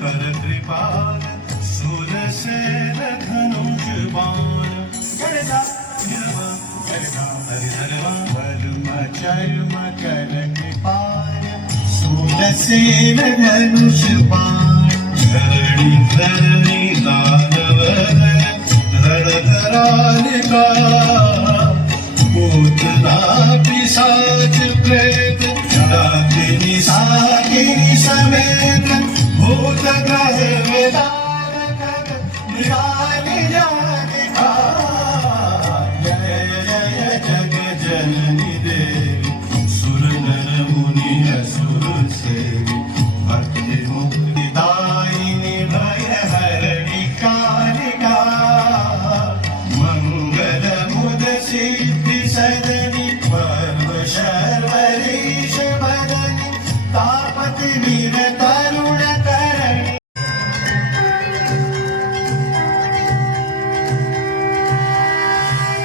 कर कृपाल सुरसेन धनुष बाण गरजा गिरवा गरजा हरिधरवा वर्म चर्म कर कृपाल सुरसेन धनुष बाण धरणी धरणी दानवदन धर धरालिका भूतना पिशाच प्रेत डाकिनी साकिनी समेत भूत ग्रह वेदांत मृगानि जानिका जय जय जग जननी देवी सुर नर मुनि असुर सेवी भक्ति मुक्ति दायिनी भय हरणी कालिका मंगल मुद सिद्धि सदनी पर्व शर्वरीश बदनी तापति वीर तरुण करणी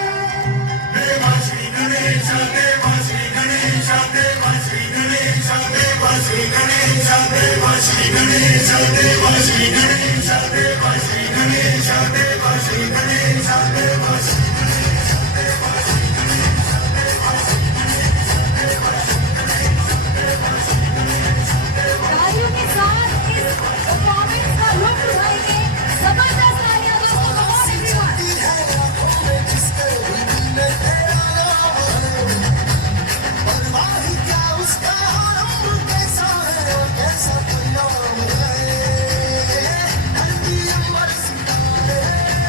देवा श्री गणेश देवा श्री गणेश देवा श्री गणेश देवा श्री गणेश देवा श्री गणेश देवा श्री गणेश देवा श्री गणेश देवा श्री गणेश देवा श्री तालियों के साथ इस परफॉर्मेंस का लुत्फ उठाएंगे। जबरदस्त तालियां दोस्तों, come on everyone।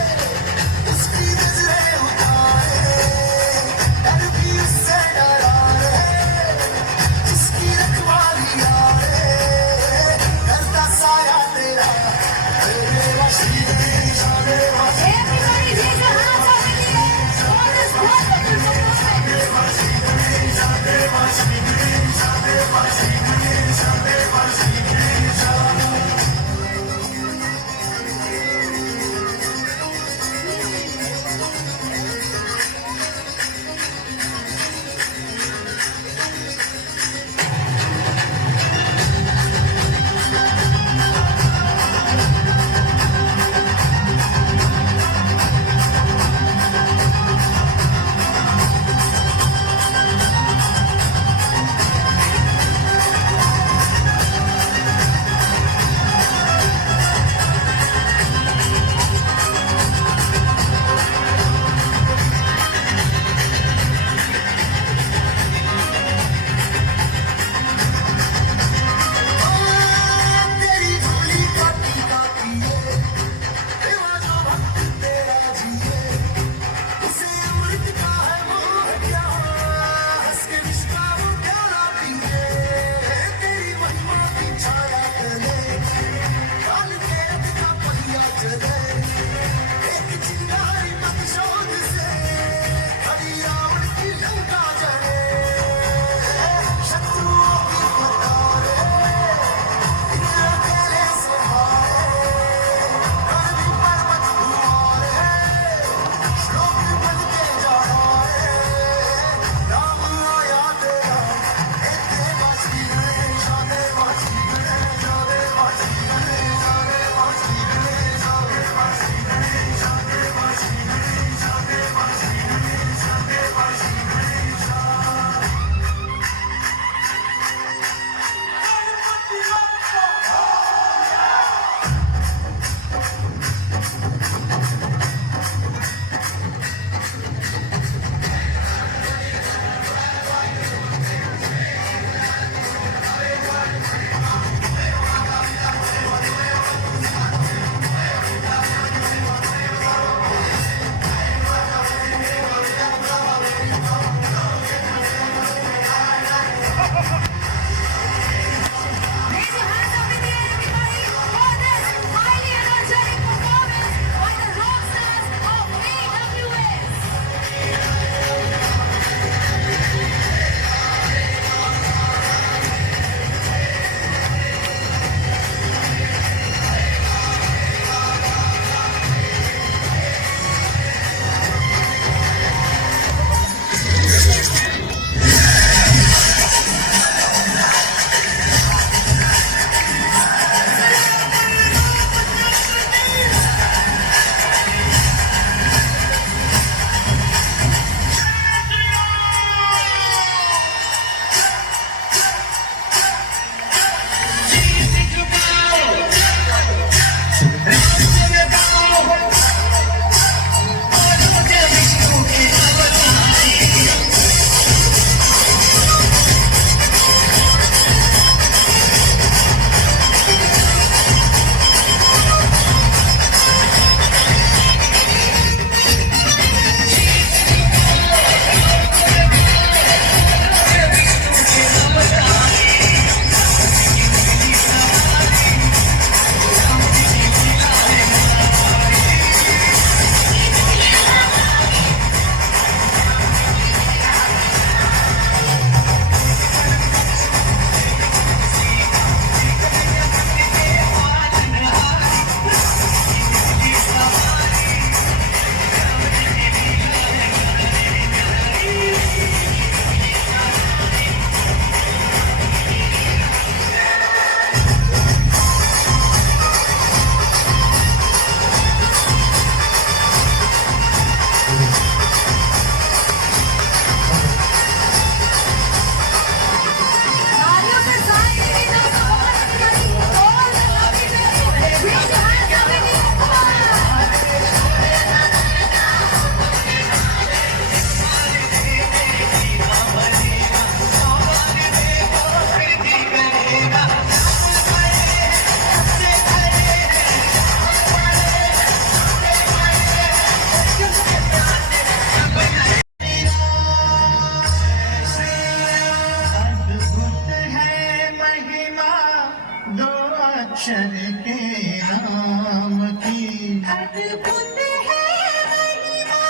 अक्षर के नाम की अद्भुत है महिमा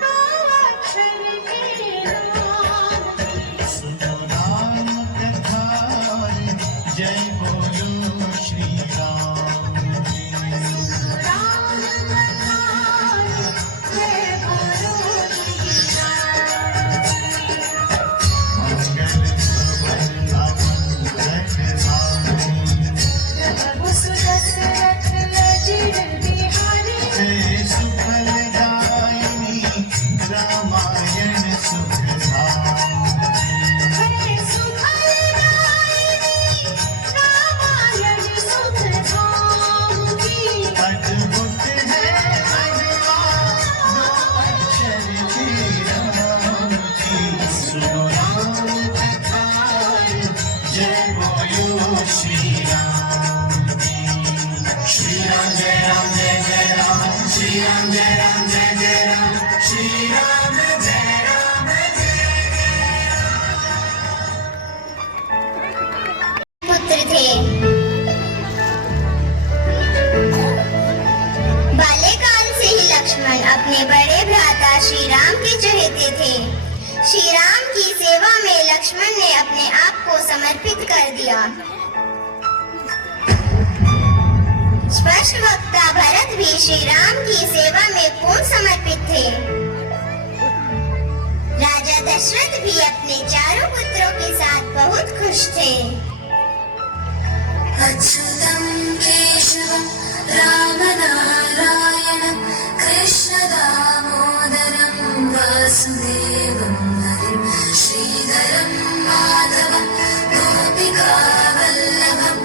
दो अक्षर के नाम की। सुनो राम कथा और जय बोलो श्री राम की। राम कथा जय बोलो श्री राम की। मंगल भवन अमंगल हारी प्रभु सुदशरथ अजिर बिहारी। जय सुफलदायिनी रामायण सुखदायिनी। जय सुफलदायिनी रामायण सुखधाम की। अद्भुत है महिमा दो अक्षर के नाम की। सुनो राम कथा जय बोलो श्री राम की। श्री राम जय राम जय जय राम। श्री राम जय राम जय जय राम। श्री राम जय राम जय पुत्र थे। बाल्यकाल से ही लक्ष्मण अपने बड़े भ्राता श्री राम के चहेते थे। श्री राम की सेवा में लक्ष्मण ने अपने आप को समर्पित कर दिया। स्पष्ट वक्ता भरत भी श्री राम की सेवा में पूर्ण समर्पित थे। राजा दशरथ भी अपने चारों पुत्रों के साथ बहुत खुश थे। अच्युतं केशवं रामनारायणं कृष्णदामोदरं वासुदेवं हरिं श्रीधरं माधवं गोपिकावल्लभं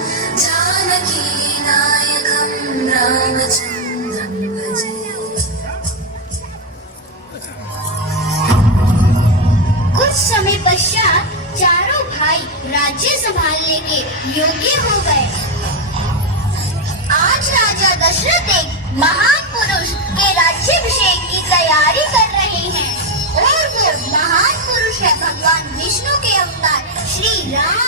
जानकीनायकं रामचन्द्रं भजे। कुछ समय पश्चात चारों भाई राज्य संभालने के योग्य हो गए। आज राजा दशरथ एक महान पुरुष के राज्याभिषेक की तैयारी कर रहे हैं और वो महान पुरुष है भगवान विष्णु के अवतार श्री राम।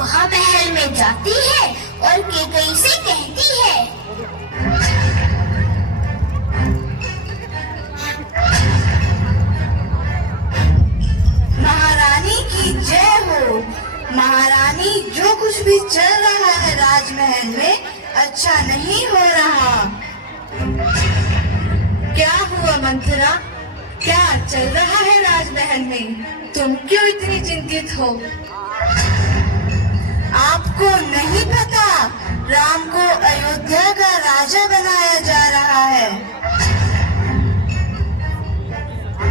वहाँ महल में जाती है और कैकेयी से कहती है, महारानी की जय हो। महारानी, जो कुछ भी चल रहा है राजमहल में अच्छा नहीं हो रहा। क्या हुआ मंथरा? क्या चल रहा है राजमहल में? तुम क्यों इतनी चिंतित हो? आपको नहीं पता, राम को अयोध्या का राजा बनाया जा रहा है।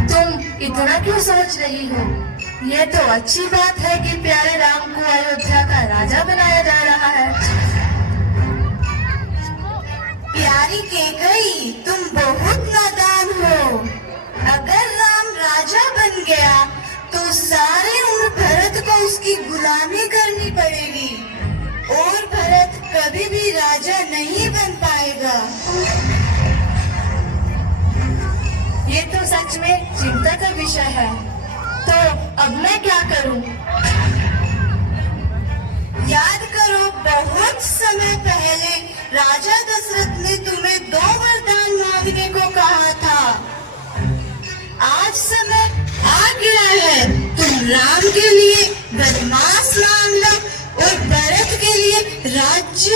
तुम इतना क्यों सोच रही हो? यह तो अच्छी बात है कि प्यारे राम को अयोध्या का राजा बनाया जा रहा है। प्यारी कैकेयी, तुम बहुत नादान हो। अगर राम राजा बन गया तो सारे उम्र भरत को उसकी गुलामी करनी पड़ेगी और भरत कभी भी राजा नहीं बन पाएगा। ये तो सच में चिंता का विषय है। तो अब मैं क्या करूं? याद करो, बहुत समय पहले राजा दशरथ ने तुम्हें 2 वरदान मांगने को कहा था। आज समय आ गया है। तुम राम के लिए बदमाश मांग लो और भरत के लिए राज्य।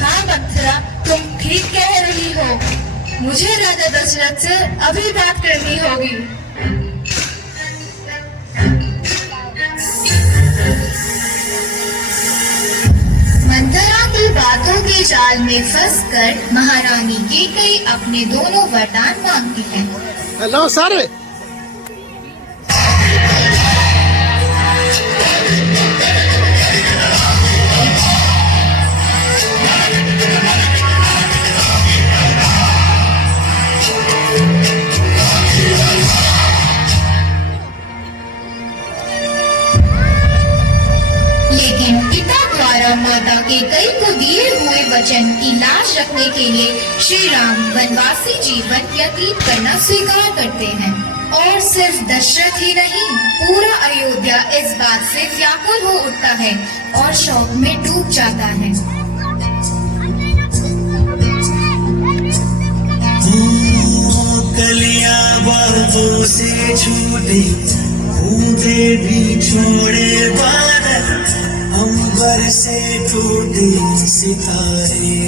हाँ मंथरा, तुम ठीक कह रही हो। मुझे राजा दशरथ से अभी बात करनी होगी। मंथरा की बातों के जाल में फंसकर महारानी कैकेयी अपने दोनों वरदान मांगती है। Hello sir. लेकिन पिता द्वारा माता कैकेयी को दिए हुए वचन की लाज रखने के लिए श्री राम वनवासी जीवन व्यतीत करना स्वीकार करते हैं। और सिर्फ दशरथ ही नहीं, पूरा अयोध्या इस बात से व्याकुल हो उठता है और शोक में डूब जाता है। कलियां बातों से छूटे, बूंदे भी छोड़े बादल, अंबर से टूटे सितारे।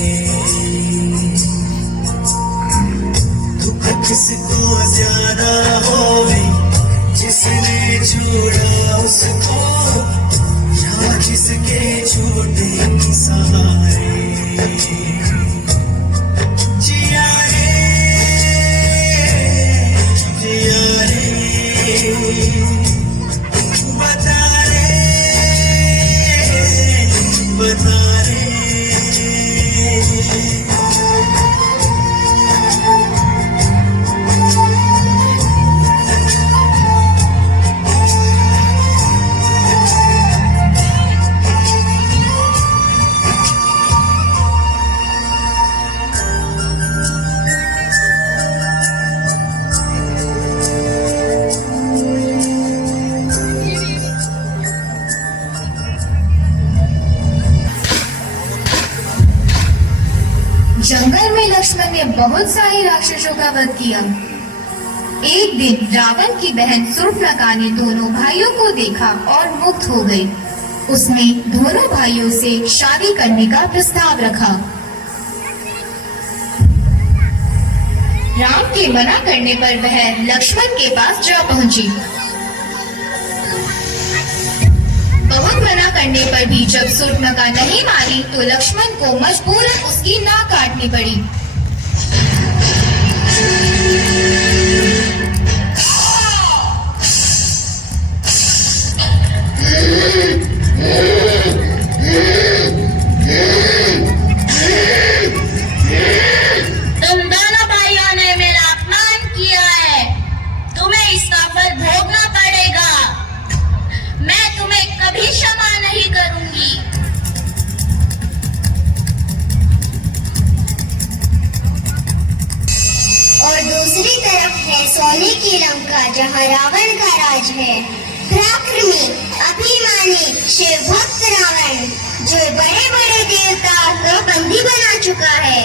दुख किसको ज्यादा होवे, जिसने छोड़ा उसको, या जिसके छूटे सहारे। जिया रे, जिया रे, बता रे, बता रे। जंगल में लक्ष्मण ने बहुत सारे राक्षसों का वध किया। एक दिन रावण की बहन शूर्पणखा ने दोनों भाइयों को देखा और मुग्ध हो गई। उसने दोनों भाइयों से शादी करने का प्रस्ताव रखा। राम के मना करने पर वह लक्ष्मण के पास जा पहुंची। बहुत मना करने पर भी जब शूर्पणखा नहीं मानी तो लक्ष्मण को मजबूरन उसकी नाक काटनी पड़ी। तुम दोनों भाइयों ने मेरा अपमान किया है, तुम्हें इसका फल भोगना पड़ेगा। मैं तुम्हें कभी क्षमा नहीं करूंगी। आज है। पराक्रमी अभिमानी शिव भक्त रावण, जो बड़े बड़े देवता को बंदी बना चुका है।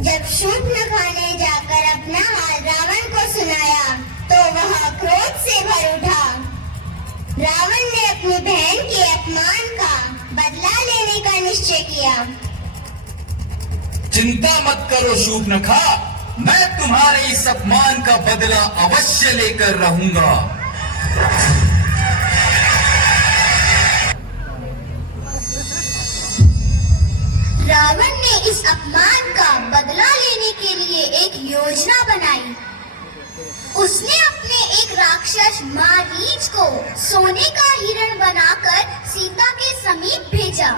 जब शूर्पणखा ने जाकर अपना हाल रावण को सुनाया तो वह क्रोध से भर उठा। रावण ने अपनी बहन के अपमान का बदला लेने का निश्चय किया। चिंता मत करो शूर्पणखा, मैं तुम्हारे इस अपमान का बदला अवश्य लेकर रहूंगा। रावण ने इस अपमान का बदला लेने के लिए एक योजना बनाई। उसने अपने एक राक्षस मारीच को सोने का हिरण बनाकर सीता के समीप भेजा।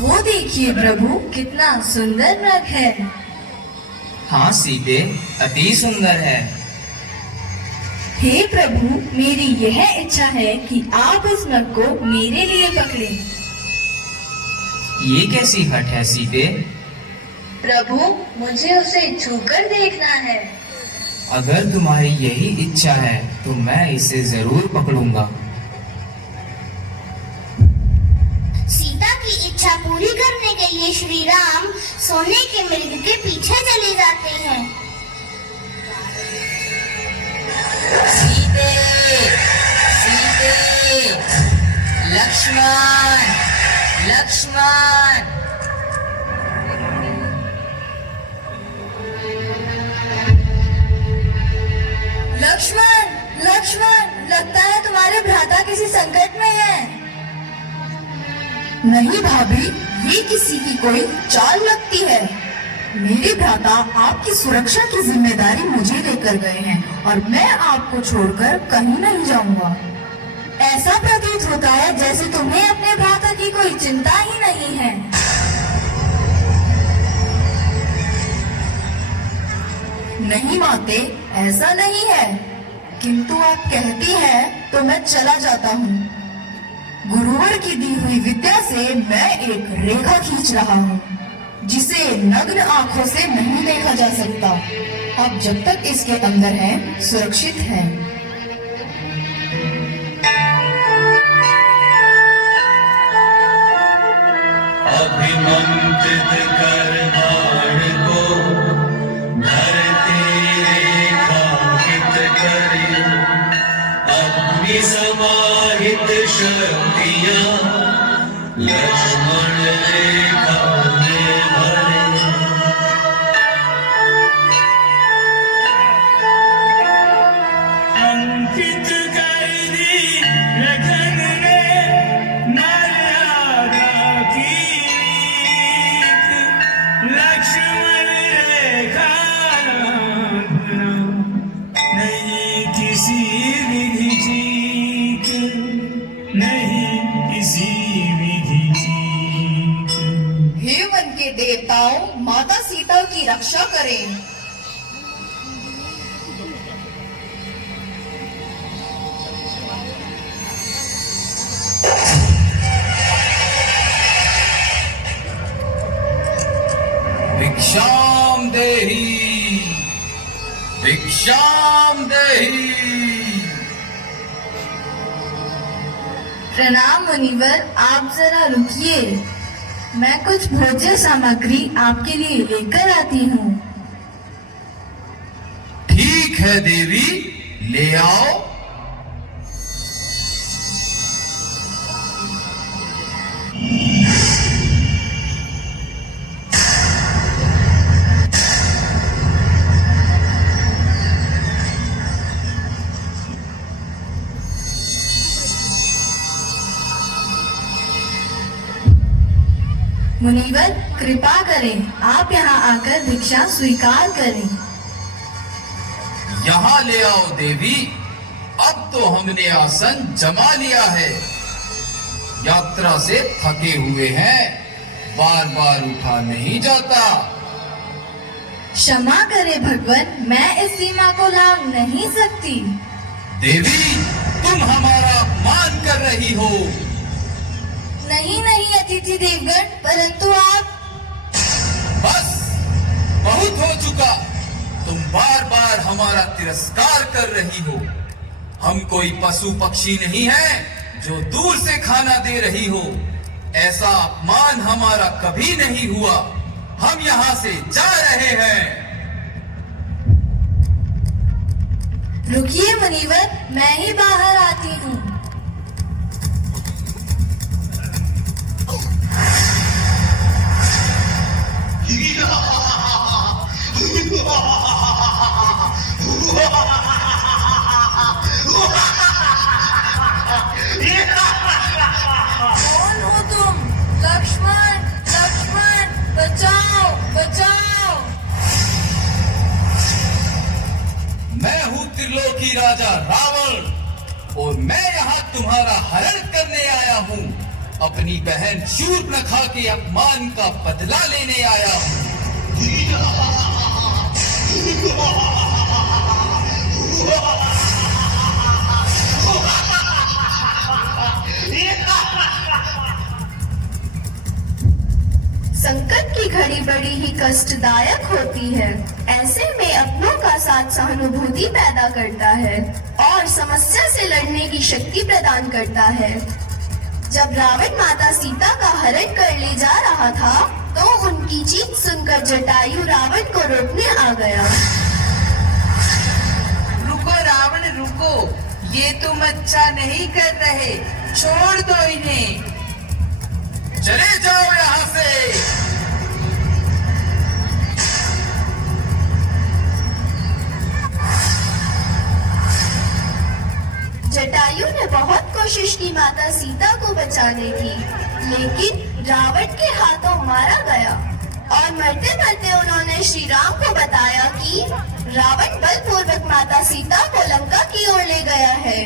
वो देखिए प्रभु, कितना सुंदर मृग है। हाँ सीते, अति सुंदर है। हे प्रभु, मेरी यह इच्छा है कि आप इस मृग को मेरे लिए पकड़ें। ये कैसी हट है सीते? प्रभु, मुझे उसे छूकर देखना है। अगर तुम्हारी यही इच्छा है तो मैं इसे जरूर पकड़ूंगा। सीता की इच्छा पूरी करने के लिए श्री राम सोने के मृग के पीछे चले जाते हैं। सीते, सीते, लक्ष्मण, लक्ष्मण। लक्ष्मण, लक्ष्मण, लगता है तुम्हारे भ्राता किसी संकट में है। नहीं भाभी, ये किसी की कोई चाल लगती है। मेरे भ्राता आपकी सुरक्षा की जिम्मेदारी मुझे देकर गए हैं और मैं आपको छोड़कर कहीं नहीं जाऊंगा। ऐसा प्रतीत होता है जैसे तुम्हें अपने भ्राता की कोई चिंता ही नहीं है। नहीं माते, ऐसा नहीं है, किंतु आप कहती हैं तो मैं चला जाता हूँ। गुरुवर की दी हुई विद्या से मैं एक रेखा खींच रहा हूँ जिसे नग्न आंखों से नहीं देखा जा सकता। अब जब तक इसके अंदर है सुरक्षित है। अभिमंत्रित कर बाण को धरती रेखांकित करे, अग्नि समाहित शक्तियां लक्ष्मण रेखा में भरे। अंकित कर दी लगन में मर्यादा की रीत, लक्ष्मण रेखा नहीं किसी विधि चीत, नहीं किसी विधि चीत। हे वन के देवताओं, माता सीता की रक्षा करें। भिक्षाम देहि, भिक्षाम देहि। प्रणाम मुनिवर, आप जरा रुकिए, मैं कुछ भोज्य सामग्री आपके लिए लेकर आती हूँ। ठीक है देवी, ले आओ। मुनिवर, कृपा करें, आप यहाँ आकर भिक्षा स्वीकार करें। यहाँ ले आओ देवी, अब तो हमने आसन जमा लिया है। यात्रा से थके हुए हैं, बार बार उठा नहीं जाता। क्षमा करें भगवान, मैं इस सीमा को लांघ नहीं सकती। देवी, तुम हमारा अपमान कर रही हो। नहीं नहीं अतिथि देवगण, परंतु आप। बस, बहुत हो चुका। तुम बार बार हमारा तिरस्कार कर रही हो। हम कोई पशु पक्षी नहीं है जो दूर से खाना दे रही हो। ऐसा अपमान हमारा कभी नहीं हुआ। हम यहाँ से जा रहे हैं। रुकिए मुनिवर, मैं ही बाहर आती हूँ। कौन हो तुम? लक्ष्मण, लक्ष्मण, बचाओ, बचाओ। मैं हूँ त्रिलोकी राजा रावण और मैं यहाँ तुम्हारा हरण करने आया हूँ। अपनी बहन शूर्पणखा के अपमान का बदला लेने आया हूँ। संकट की घड़ी बड़ी ही कष्टदायक होती है। ऐसे में अपनों का साथ सहानुभूति पैदा करता है और समस्या से लड़ने की शक्ति प्रदान करता है। जब रावण माता सीता का हरण कर ले जा रहा था, तो उनकी चीख सुनकर जटायु रावण को रोकने आ गया। रुको रावण रुको, ये तुम अच्छा नहीं कर रहे, छोड़ दो इन्हें। चले जाओ यहाँ से। कोशिश की माता सीता को बचाने की, लेकिन रावण के हाथों मारा गया और मरते मरते उन्होंने श्री राम को बताया कि रावण बलपूर्वक माता सीता को लंका की ओर ले गया है।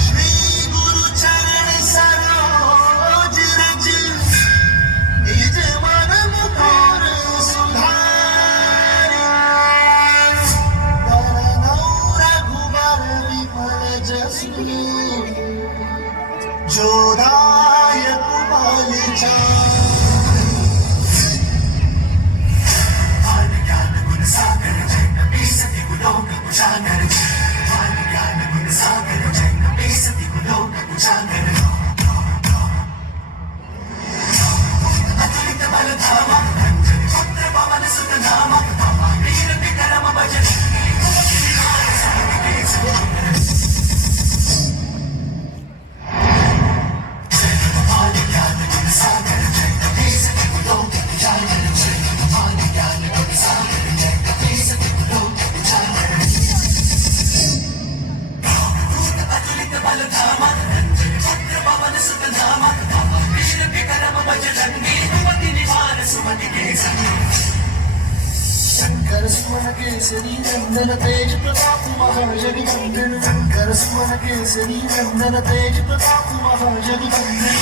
श्री गुरु चरण सरोज रज निज मन मुकुर सुधारि बरनौ रघुबर विमल जसु जो दायक बल ज्ञान गुण सागर जय कपी सति गुलोक उजागर ज्ञान गुण सागर जय कपी सति गुलोक उजागर अतुलित बल धामा अंजन पुत्र पवन सुत नामा वीर विक्रम बजरंगी ज्ञान गुण सागर जय कपी सति गुलोक उजागर ज्ञान गुण सागर जय कपी सति गुलोक उजागर अतुलित बल धामा अंजन पुत्र पवन सुत नामा वीर विक्रम बजरंगी सुमति निवार सुमति के संग शंकर सुमन केसरी नंदन तेज प्रताप महाजनि नंदन शंकर सुमन केसरी नंदन तेज प्रताप महाजनि नंदन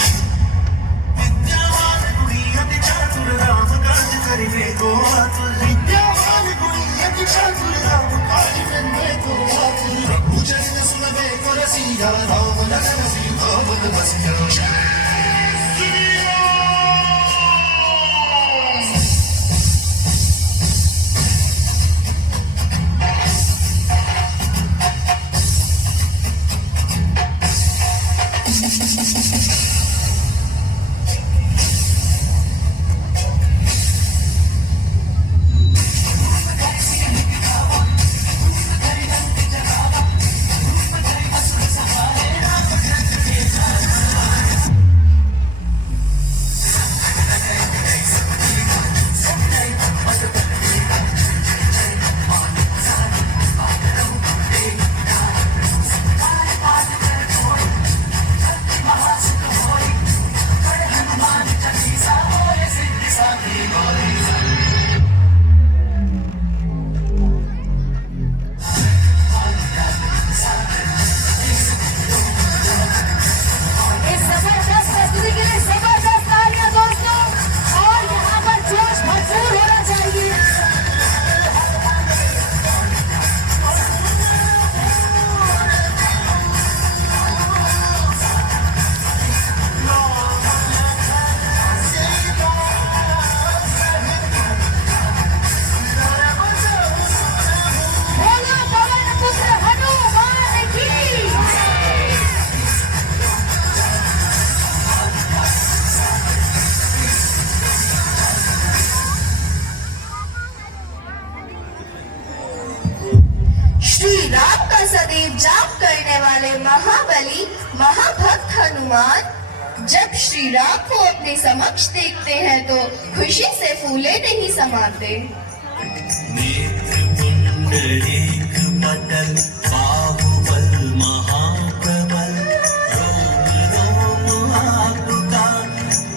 विद्यावान गुणी अति चातुर राम काज करिबे को आतुर विद्यावान गुणी अति चातुर राम काज करिबे को आतुर प्रभु चरित सुनबे को रसिया राम लगन सीता बल बसिया सदैव जाप करने वाले महाबली महाभक्त हनुमान जब श्री राम को अपने समक्ष देखते हैं तो खुशी से फूले नहीं समाते। नेत्र पुंडरीक मदन बाहुबल महाप्रबल रोम रोम आपका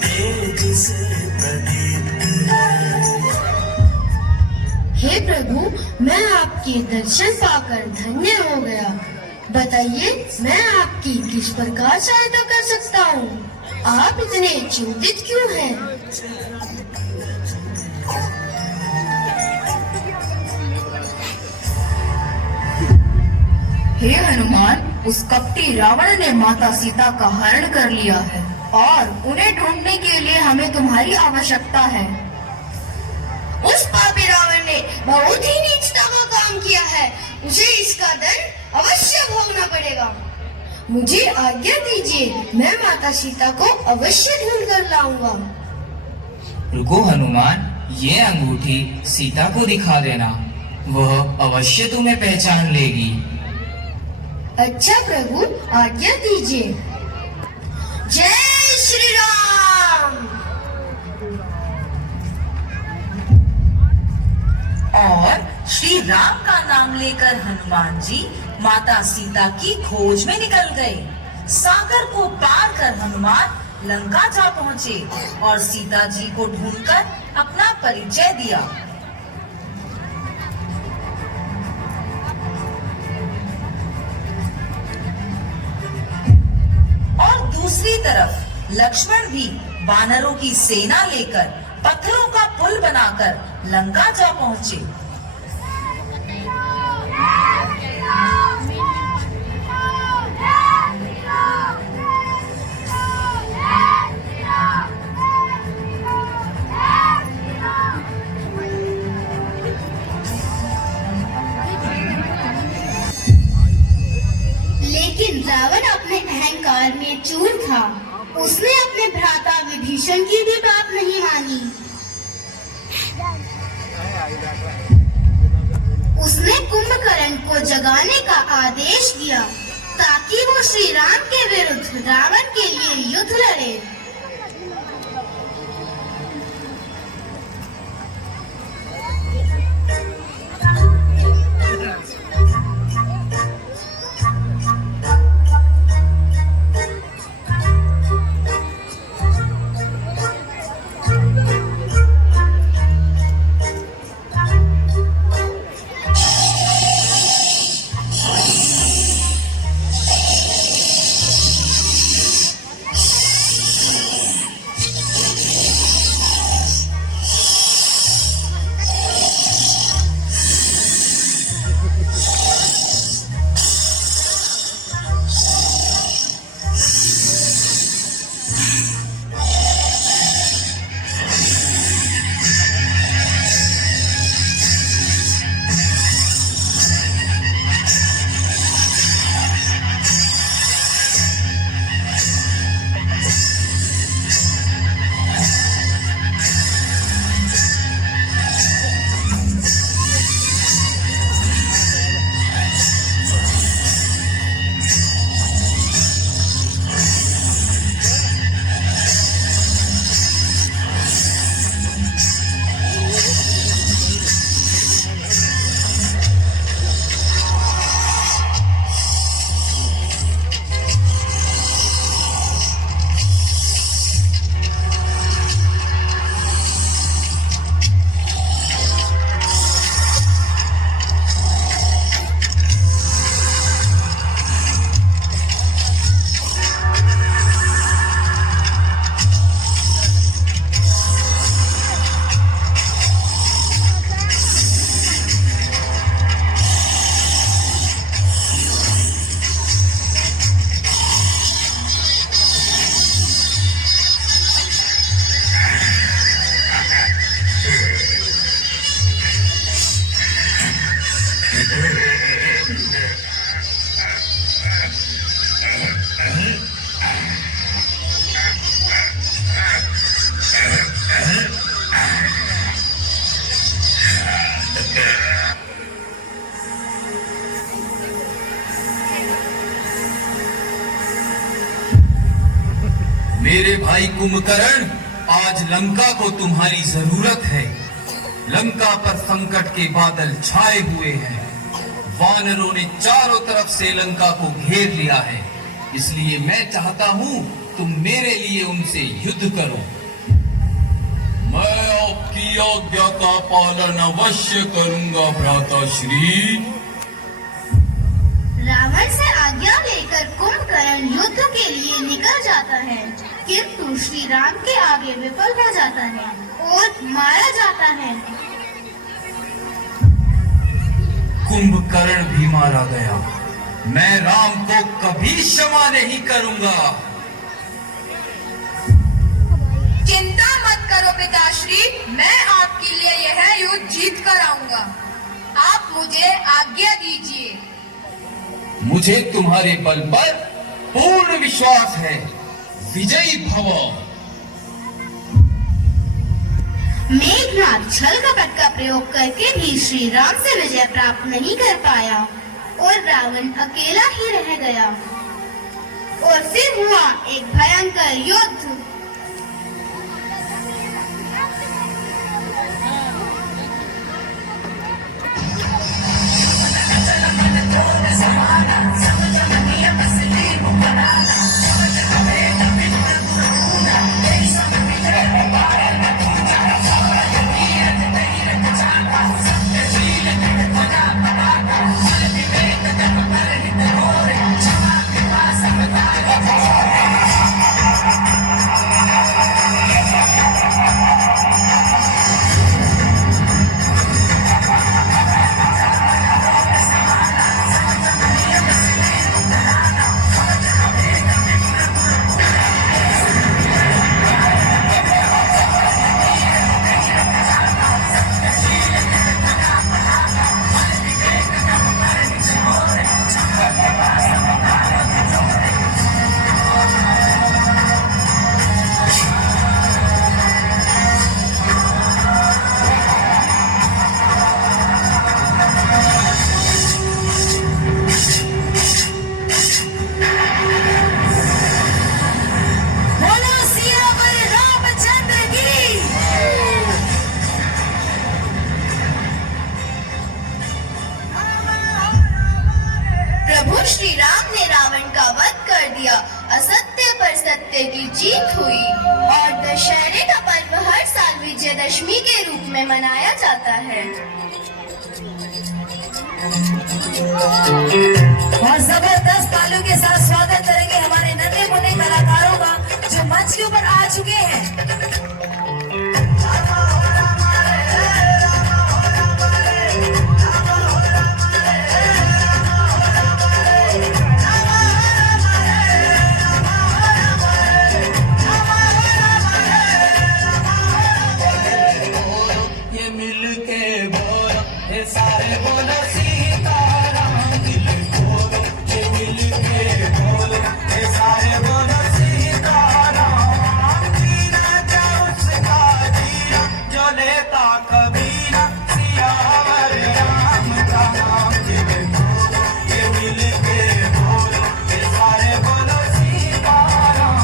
तेज से प्रदीप्त है। हे प्रभु, मैं आपके दर्शन पाकर धन्य हो गया। बताइए मैं आपकी किस प्रकार सहायता कर सकता हूँ? आप इतने चिंतित क्यों हैं? हे हनुमान, उस कपटी रावण ने माता सीता का हरण कर लिया है और उन्हें ढूंढने के लिए हमें तुम्हारी आवश्यकता है। उस पापी रावण ने बहुत ही नीचता का काम किया है, उसे इसका दंड अवश्य भोगना पड़ेगा। मुझे आज्ञा दीजिए, मैं माता सीता को अवश्य ढूंढ कर लाऊंगा। रुको हनुमान, ये अंगूठी सीता को दिखा देना, वह अवश्य तुम्हें पहचान लेगी। अच्छा प्रभु, आज्ञा दीजिए। जय श्री राम। और श्री राम का नाम लेकर हनुमान जी माता सीता की खोज में निकल गए। सागर को पार कर हनुमान लंका जा पहुँचे और सीता जी को ढूंढकर अपना परिचय दिया। और दूसरी तरफ लक्ष्मण भी वानरों की सेना लेकर पत्थरों का पुल बनाकर लंका जा पहुँचे। लेकिन रावण अपने अहंकार में चूर था। उसने अपने भ्राता विभीषण की भी बात नहीं मानी। उसने कुंभकर्ण को जगाने का आदेश दिया ताकि वो श्री राम के विरुद्ध रावण के लिए युद्ध लड़े। मेरे भाई कुंभकर्ण, आज लंका को तुम्हारी जरूरत है। लंका पर संकट के बादल छाए हुए हैं। वानरों ने चारों तरफ से लंका को घेर लिया है। इसलिए मैं चाहता हूँ तुम मेरे लिए उनसे युद्ध करो। मैं आपकी आज्ञा का पालन अवश्य करूंगा भ्राता श्री। रावण से आज्ञा लेकर कुंभकर्ण युद्ध के लिए निकल जाता है, किंतु श्री राम के आगे विफल हो जाता है और मारा जाता है। कुंभकर्ण भी मारा गया। मैं राम को कभी क्षमा नहीं करूंगा। चिंता मत करो पिताश्री, मैं आपके लिए यह युद्ध जीत कर आऊंगा। आप मुझे आज्ञा दीजिए। मुझे तुम्हारे बल पर पूर्ण विश्वास है। विजयी भव। मेघनाथ छल कपट का प्रयोग करके भी श्री राम से विजय प्राप्त नहीं कर पाया और रावण अकेला ही रह गया। और फिर हुआ एक भयंकर युद्ध। जीत हुई और दशहरे का पर्व हर साल विजयदशमी के रूप में मनाया जाता है। और जबरदस्त तालियों के साथ स्वागत करेंगे हमारे नन्हे मुन्ने कलाकारों का जो मंच के ऊपर आ चुके हैं। ये मिल के बोलो ये सारे बोलो सीताराम दिल खोलो ये मिल के बोलो ये सारे बोलो सीताराम जीना क्या उसका जीना जो लेता कभी ना सियावर राम का नाम दिल खोलो ये मिल के बोलो ये सारे बोलो सीताराम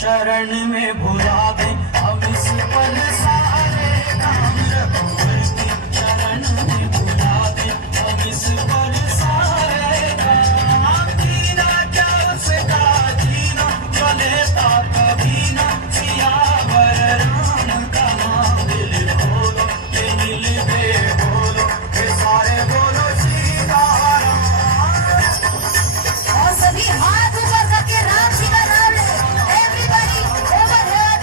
शरण में भुला दे हम इस पल सारे काम रघुवर की शरण में भुला दे हम इस पल सारे काम जीना क्या उसका जीना जो लेता कभी ना सियावर राम का नाम दिल खोलो ये मिल के बोलो ये सारे बोलो सीताराम और सभी हाथ ऊपर करके राम जी का नाम ले। Everybody overhead.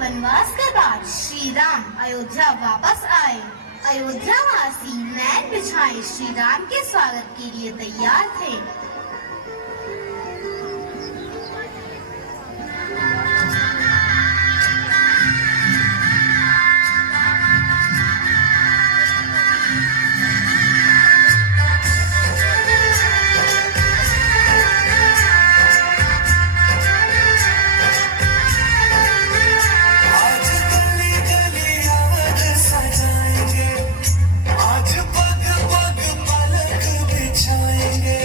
वनवास के बाद श्री राम अयोध्या वापस आए। अयोध्यावासी नैन बिछाए श्री राम के स्वागत के लिए तैयार थे। आज पग पग पलक बिछाएंगे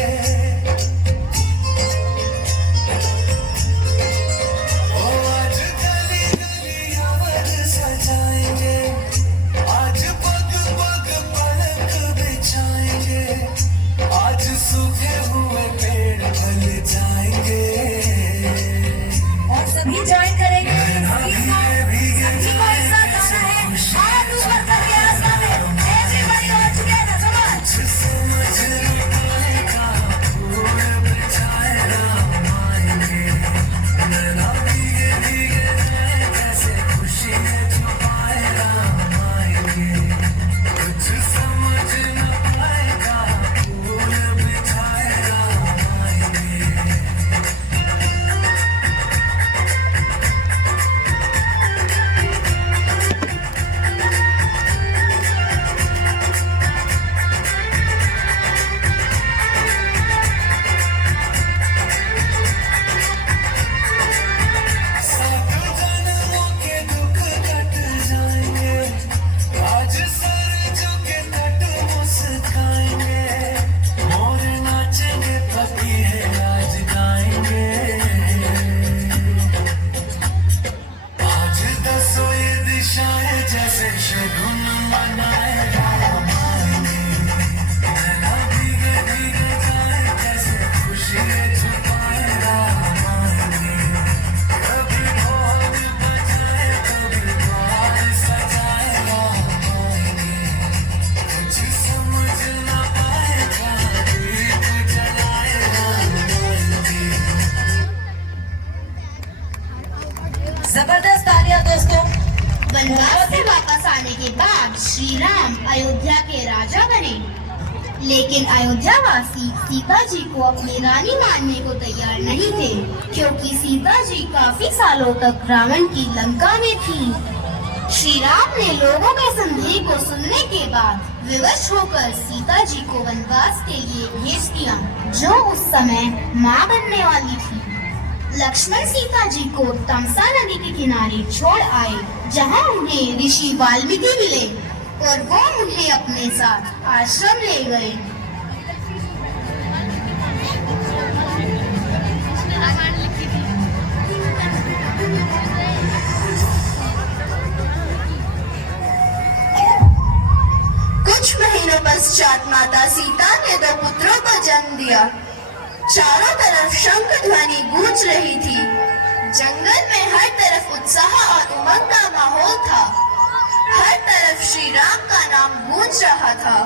हम अयोध्या के राजा बने। लेकिन अयोध्यावासी सीता जी को अपनी रानी मानने को तैयार नहीं थे, क्योंकि सीता जी काफी सालों तक रावण की लंका में थी। श्री राम ने लोगों के संदेह को सुनने के बाद विवश होकर सीता जी को वनवास के लिए भेज दिया, जो उस समय मां बनने वाली थी। लक्ष्मण सीता जी को तमसा नदी के किनारे छोड़ आए, जहां उन्हें ऋषि वाल्मीकि मिले और वो उन्हें अपने साथ आश्रम ले गए। कुछ महीनों पश्चात माता सीता ने 2 पुत्रों को जन्म दिया। चारों तरफ शंख ध्वनि गूंज रही थी। जंगल में हर तरफ उत्साह और उमंग का माहौल था। हर तरफ श्री राम का नाम गूंज रहा था।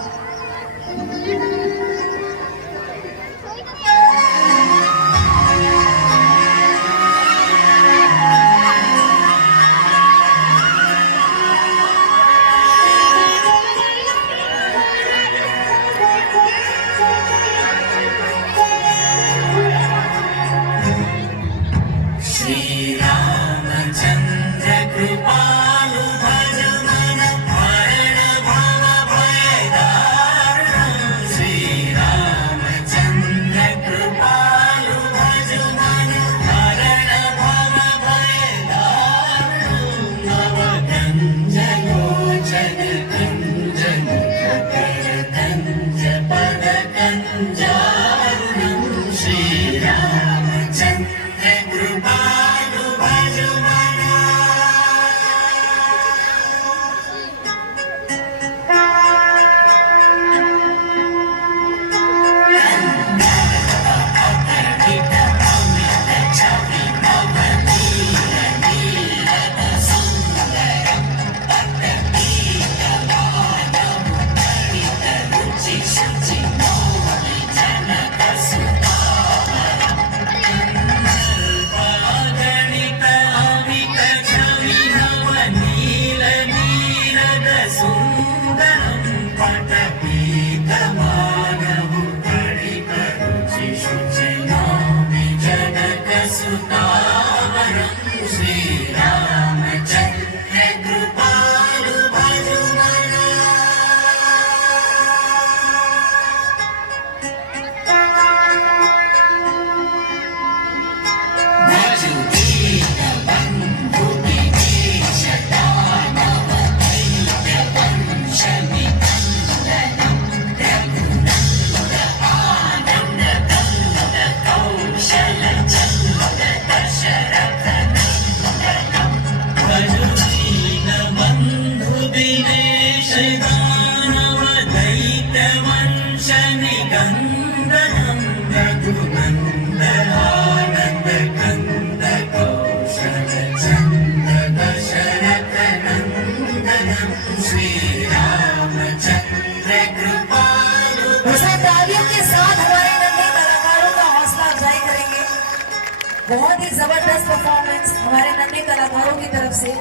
बहुत ही जबरदस्त परफॉर्मेंस हमारे नन्हे कलाकारों की तरफ से।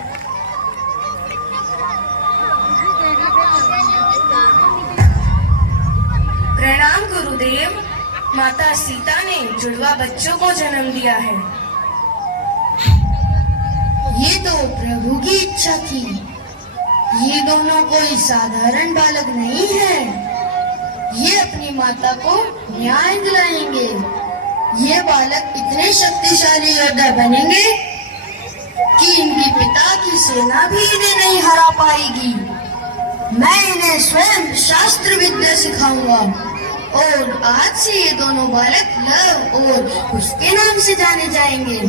प्रणाम गुरुदेव। माता सीता ने जुड़वा बच्चों को जन्म दिया है। ये तो प्रभु की इच्छा थी। ये दोनों कोई साधारण बालक नहीं है। ये अपनी माता को न्याय दिलाएंगे। ये बालक इतने शक्तिशाली योद्धा बनेंगे कि इनके पिता की सेना भी इन्हें नहीं हरा पाएगी। मैं इन्हें स्वयं शास्त्र विद्या सिखाऊंगा और आज से ये दोनों बालक लव और उसके नाम से जाने जाएंगे।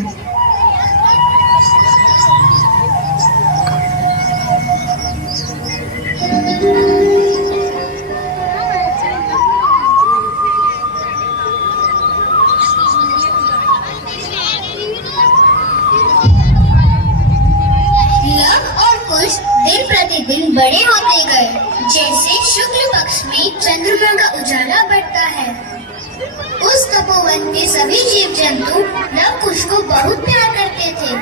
दिन प्रतिदिन बड़े होते गए। जैसे शुक्ल पक्ष में चंद्रमा का उजाला बढ़ता है, उस तपोवन के सभी जीव जंतु लव कुश को बहुत प्यार करते थे।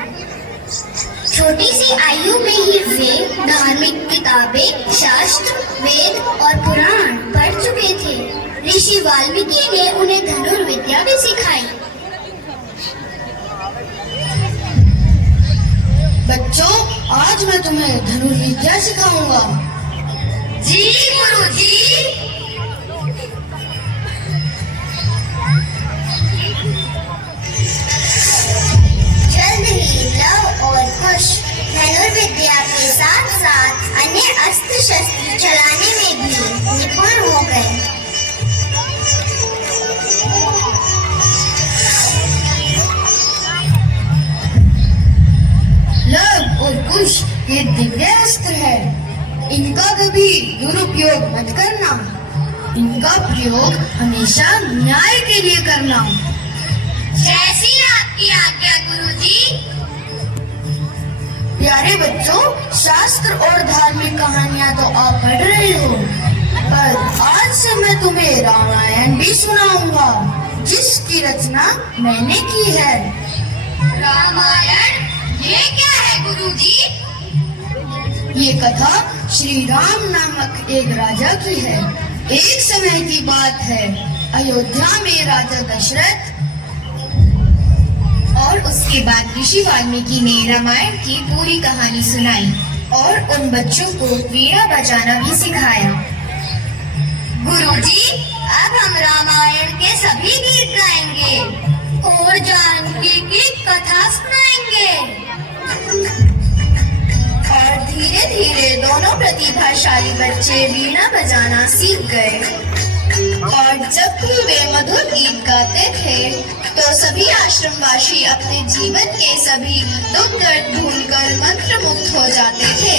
छोटी सी आयु में ही वे धार्मिक किताबें, शास्त्र, वेद और पुराण पढ़ चुके थे। ऋषि वाल्मीकि ने उन्हें धनुर्विद्या भी सिखाई। बच्चों, आज मैं तुम्हें धनुर्विद्या सिखाऊंगा। जी गुरुजी। जल्द ही लव और कुश धनुर्विद्या के साथ साथ अन्य अस्त्र शस्त्र चलाने में भी निपुण हो गए। लव और कुश ये दिव्य अस्त्र है, इनका कभी दुरुपयोग मत करना। इनका प्रयोग हमेशा न्याय के लिए करना। जैसी आपकी आज्ञा गुरुजी। प्यारे बच्चों, शास्त्र और धार्मिक कहानियां तो आप पढ़ रहे हो, पर आज से मैं तुम्हें रामायण भी सुनाऊंगा, जिसकी रचना मैंने की है। रामायण ये क्या है गुरुजी? ये कथा श्री राम नामक एक राजा की है। एक समय की बात है, अयोध्या में राजा दशरथ और उसके बाद ऋषि वाल्मीकि ने रामायण की पूरी कहानी सुनाई और उन बच्चों को वीणा बजाना भी सिखाया। गुरुजी, अब हम रामायण के सभी गीत गाएंगे और जानकी की कथा सुनाएंगे। और धीरे धीरे दोनों प्रतिभाशाली बच्चे वीणा बजाना सीख गए। और जब भी वे मधुर गीत गाते थे तो सभी आश्रमवासी अपने जीवन के सभी दुख दर्द भूलकर मंत्रमुग्ध हो जाते थे।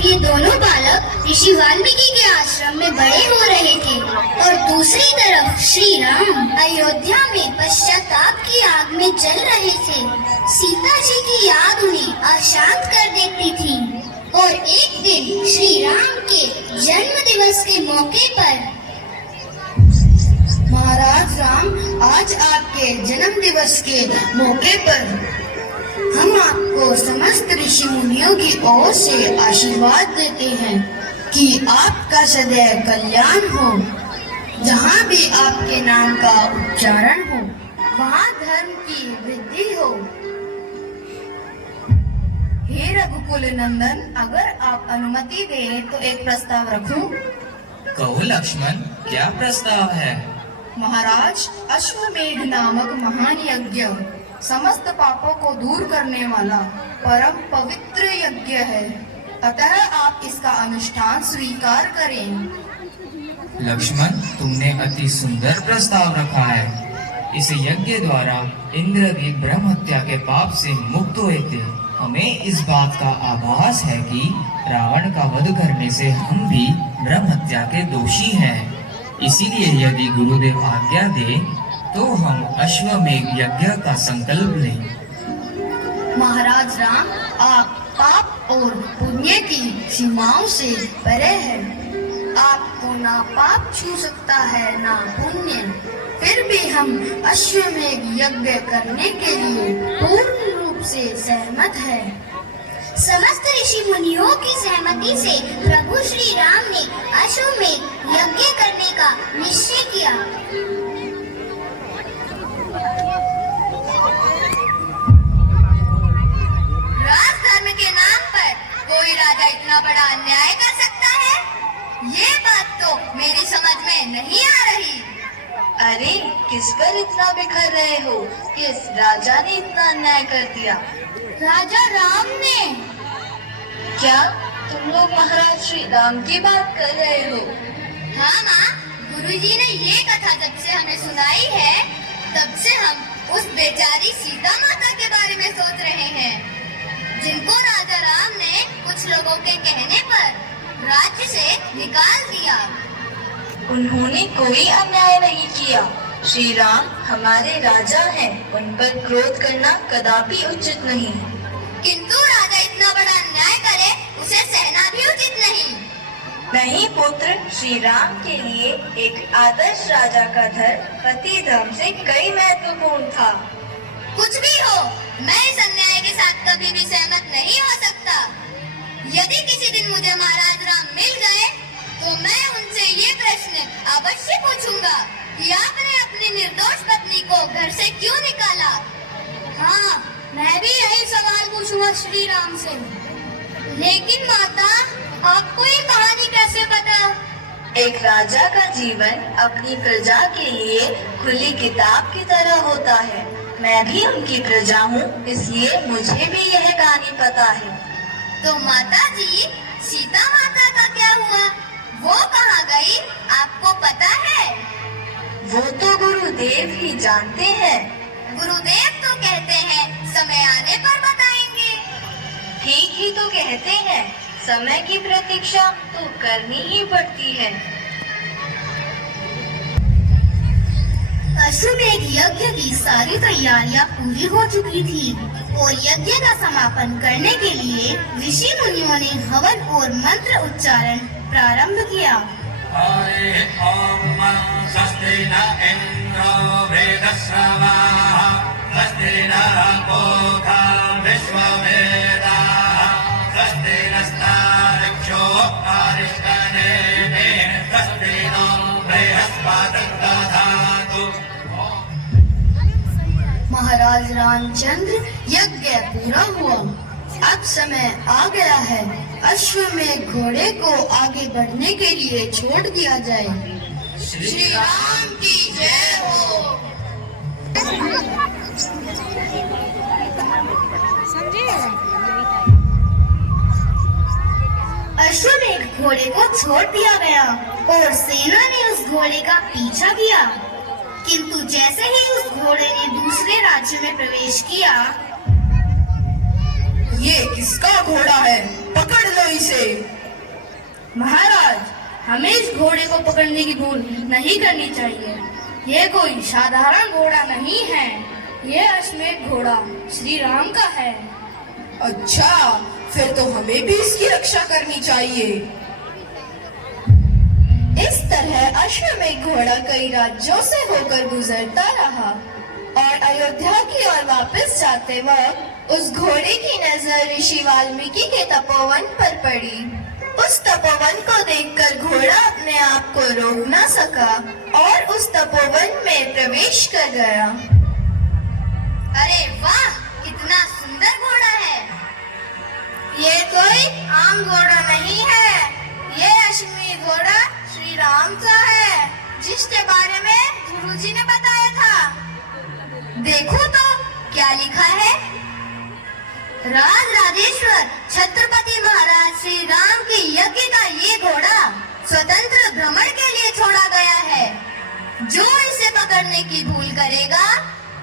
ये दोनों बालक ऋषि वाल्मीकि के आश्रम में बड़े हो रहे थे और दूसरी तरफ श्री राम अयोध्या में पश्चाताप की आग में जल रहे थे। सीता जी की याद उन्हें अशांत कर देती थी और एक दिन श्री राम के जन्म दिवस के मौके पर महाराज राम, आज आपके जन्म दिवस के मौके पर हम आपको समस्त ऋषि मुनियों की ओर से आशीर्वाद देते हैं कि आपका सदैव कल्याण हो। जहाँ भी आपके नाम का उच्चारण हो, वहाँ धर्म की वृद्धि हो। हे रघुकुल नंदन, अगर आप अनुमति दें तो एक प्रस्ताव रखूं? कहो लक्ष्मण, क्या प्रस्ताव है? महाराज, अश्वमेध नामक महान यज्ञ समस्त पापों को दूर करने वाला परम पवित्र यज्ञ है, अतः आप इसका अनुष्ठान स्वीकार करें। लक्ष्मण, तुमने अति सुंदर प्रस्ताव रखा है। इस यज्ञ द्वारा इंद्र भी ब्रह्म हत्या के पाप से मुक्त हुए थे। हमें इस बात का आभास है कि रावण का वध करने से हम भी ब्रह्म हत्या के दोषी हैं। इसीलिए यदि गुरुदेव आज्ञा दे तो हम अश्वमेध यज्ञ का संकल्प लें। महाराज राम, आप पाप और पुण्य की सीमाओं से परे हैं। आपको ना पाप छू सकता है ना पुण्य, फिर भी हम अश्वमेध यज्ञ करने के लिए पूर्ण रूप से सहमत हैं। समस्त ऋषि मुनियों की सहमति से प्रभु श्री राम ने अश्वमेध यज्ञ करने का निश्चय किया। राजधर्म के नाम पर कोई राजा इतना बड़ा अन्याय कर सकता है? ये बात तो मेरी समझ में नहीं आ रही। अरे किस पर इतना बिखर रहे हो? किस राजा ने इतना अन्याय कर दिया? राजा राम ने। क्या तुम लोग महाराज श्री राम की बात कर रहे हो? हाँ माँ, गुरुजी ने ये कथा जब से हमें सुनाई है तब से हम उस बेचारी सीता माता के बारे में सोच रहे हैं, जिनको राजा राम ने कुछ लोगों के कहने पर राज्य से निकाल दिया। उन्होंने कोई अन्याय नहीं किया। श्री राम हमारे राजा हैं, उन पर क्रोध करना कदापि उचित नहीं। किंतु राजा इतना बड़ा अन्याय करे उसे सहना भी उचित नहीं। नहीं पुत्र, श्री राम के लिए एक आदर्श राजा का धर्म पति धर्म से कई महत्वपूर्ण था। कुछ भी हो, मैं इस अन्याय के साथ कभी भी सहमत नहीं हो सकता। यदि किसी दिन मुझे महाराज राम मिल गए तो मैं उनसे ये प्रश्न अवश्य पूछूंगा कि आपने अपनी निर्दोष पत्नी को घर से क्यों निकाला। हाँ, मैं भी यही सवाल पूछूंगा श्री राम से। लेकिन माता, आपको ये कहानी कैसे पता? एक राजा का जीवन अपनी प्रजा के लिए खुली किताब की तरह होता है। मैं भी उनकी प्रजा हूँ, इसलिए मुझे भी यह कहानी पता है। तो माता जी, सीता माता का क्या हुआ? वो कहाँ गई, आपको पता है? वो तो गुरुदेव ही जानते हैं। गुरुदेव तो कहते हैं समय आने पर बताएंगे। ठीक ही तो कहते हैं, समय की प्रतीक्षा तो करनी ही पड़ती है। अश्वमेध यज्ञ की सारी तैयारियां पूरी हो चुकी थी और यज्ञ का समापन करने के लिए ऋषि मुनियों ने हवन और मंत्र उच्चारण प्रारंभ किया। हरे ओम स्वस्ति न इंद्रो वेदश्रवाः स्वस्ति नः पूषा विश्ववेदाः स्वस्ति नस्तार्क्ष्यो अरिष्टनेमिः स्वस्ति नो बृहस्पतिर्दधातु। महाराज रामचंद्र, यज्ञ पूरा हुआ। अब समय आ गया है, अश्वमेध घोड़े को आगे बढ़ने के लिए छोड़ दिया जाए। श्री राम की जय हो। अश्वमेध घोड़े को छोड़ दिया गया और सेना ने उस घोड़े का पीछा किया। किंतु जैसे ही उस घोड़े ने दूसरे राज्य में प्रवेश किया, ये किसका घोड़ा है? पकड़ लो इसे। महाराज, हमें इस घोड़े को पकड़ने की भूल नहीं करनी चाहिए। ये कोई साधारण घोड़ा नहीं है, ये अश्वमेध घोड़ा श्री राम का है। अच्छा, फिर तो हमें भी इसकी रक्षा करनी चाहिए। इस तरह अश्वमेध घोड़ा कई राज्यों से होकर गुजरता रहा और अयोध्या की ओर वापस जाते वक्त उस घोड़े की नजर ऋषि वाल्मीकि के तपोवन पर पड़ी। उस तपोवन को देखकर घोड़ा अपने आप को रोक न सका और उस तपोवन में प्रवेश कर गया। अरे वाह, कितना सुंदर घोड़ा है। ये कोई आम घोड़ा नहीं है, ये अश्वमेध घोड़ा श्री राम का है, जिसके बारे में गुरुजी ने बताया था। देखो तो क्या लिखा है। राज राजेश्वर छत्रपति महाराज श्री राम के यज्ञ का ये घोड़ा स्वतंत्र भ्रमण के लिए छोड़ा गया है। जो इसे पकड़ने की भूल करेगा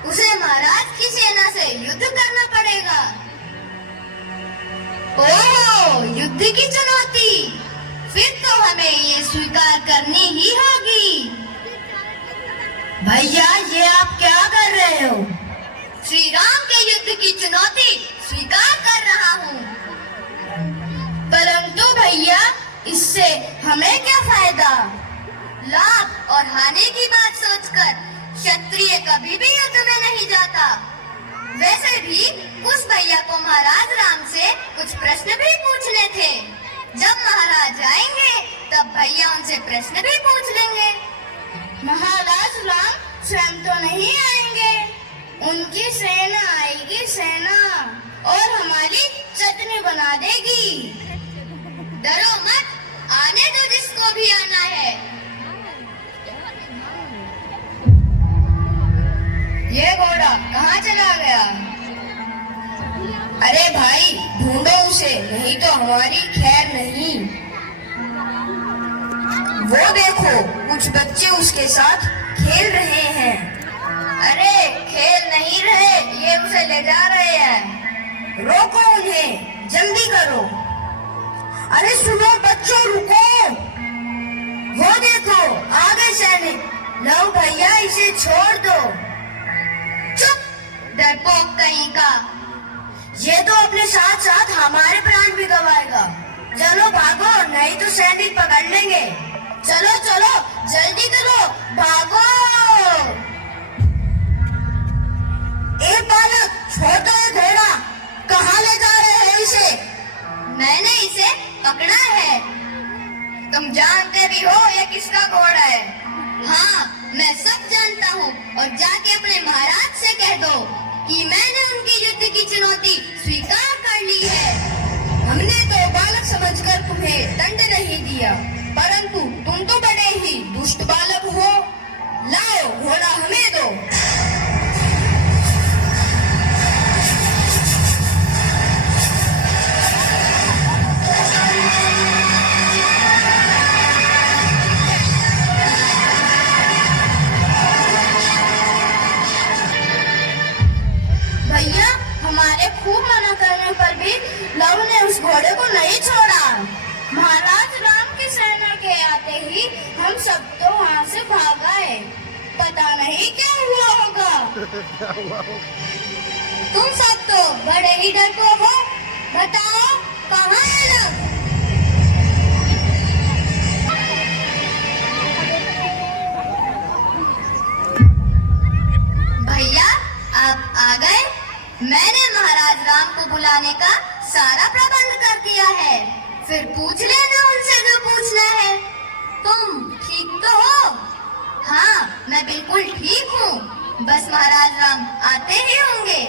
उसे महाराज की सेना से युद्ध करना पड़ेगा। ओह, युद्ध की चुनौती, फिर तो हमें ये स्वीकार करनी ही होगी। भैया, ये आप क्या कर रहे हो? श्री राम के युद्ध की चुनौती स्वीकार कर रहा हूँ। परंतु भैया, इससे हमें क्या फायदा? लाभ और हानि की बात सोचकर क्षत्रिय कभी भी युद्ध में नहीं जाता। वैसे भी उस भैया को महाराज राम से कुछ प्रश्न भी पूछने थे। जब महाराज आएंगे तब भैया उनसे प्रश्न भी पूछ लेंगे। महाराज राम स्वयं तो नहीं आएंगे, उनकी सेना आएगी, सेना, और हमारी चटनी बना देगी। डरो मत, आने दो जिसको भी आना है। ये घोड़ा कहाँ चला गया? अरे भाई, ढूंढो उसे, नहीं तो हमारी खैर नहीं। वो देखो, कुछ बच्चे उसके साथ खेल रहे हैं। अरे खेल नहीं रहे, ये उसे ले जा रहे हैं। रोको उन्हें, जल्दी करो। अरे सुनो बच्चों, रुको। वो देखो, आ गए सैनिक। लो भैया, इसे छोड़ दो। चुप, डरपोक कहीं का। ये तो अपने साथ साथ हमारे प्राण भी गवाएगा। चलो भागो, नहीं तो सैनिक पकड़ लेंगे। चलो चलो जल्दी करो, भागो। ए बालक, छोड़ दो ये घोड़ा, कहाँ ले जा रहे हैं इसे? मैंने इसे पकड़ा है। तुम जानते भी हो ये किसका घोड़ा है? हाँ, मैं सब जानता हूँ, और जाके अपने महाराज से कह दो कि मैंने उनकी युद्ध की चुनौती स्वीकार कर ली है। हमने तो बालक समझकर तुम्हें दंड नहीं दिया, परंतु तुम तो बड़े ही दुष्ट बालक हो। लाओ घोड़ा हमें दो। भैया, हमारे खूब मना करने पर भी लव ने उस घोड़े को नहीं छोड़ा। महाराज राम की सेना के आते ही हम सब तो वहाँ से भाग गए। पता नहीं क्या हुआ होगा। तुम सब तो बड़े ही डरपोक हो। बताओ कहाँ है लव? भैया, आप आ गए? मैंने महाराज राम को बुलाने का सारा प्रबंध कर दिया है। फिर पूछ लेना उनसे जो पूछना है। तुम ठीक तो हो? हाँ, मैं बिल्कुल ठीक हूँ। बस महाराज राम आते ही होंगे।